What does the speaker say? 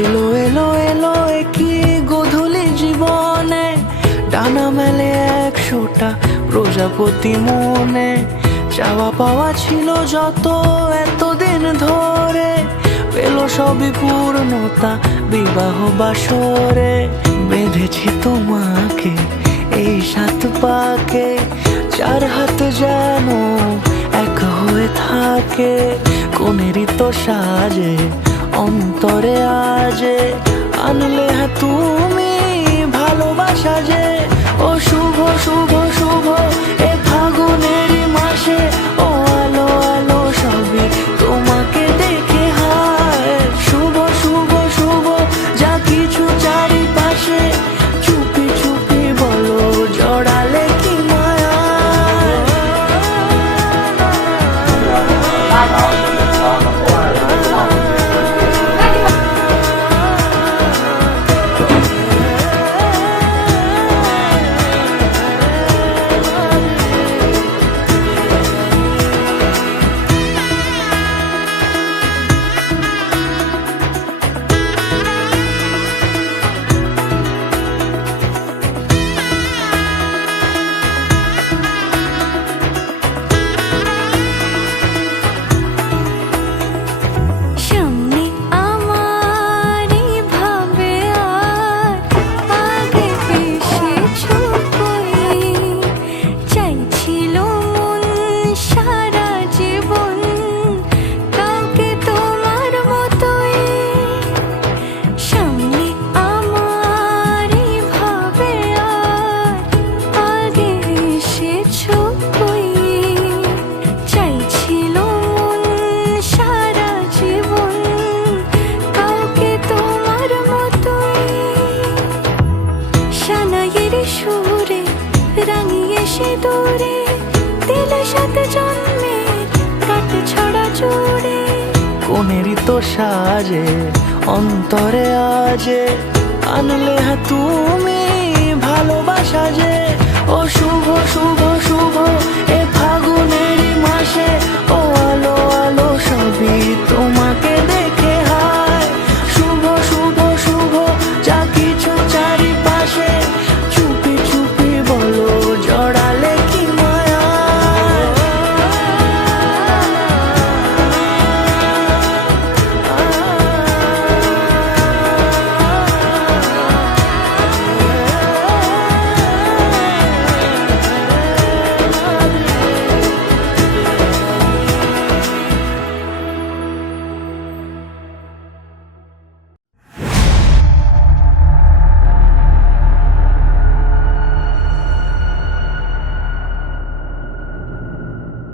এলো এলো এলো কি গোধূলি জীবনে, ডানা মেলে 100টা প্রজাপতি মনে। চাওয়া পাওয়া ছিল যত এতদিন ধরে, পেল সবই পূর্ণতা বিবাহ বাসরে। বেঁধেছি তোমাকে এই 7 পাকে, 4 হাত যেন এক হয়ে থাকে। কোনেরই তো সাজে অন্তরে আজে, আনলে তুমি ভালোবাসা যে। ও শুভ শুভ শুভ এ ফাগুনেরই মাসে, ও আলো আলো সবই তোমাকে দেখে হায়। শুভ শুভ শুভ যা কিছু চারিপাশে, চুপি চুপি বলো জড়ালে কি মায়া। সুরে রাঙিয়ে সে দূরে দিলে 7 জন্মের কাট ছড়া জোড়ে। কোনেরই তো সাজে অন্তরে আজে, আনলে তুমি ভালোবাসা যে। ও শুভ শুভ শুভ এ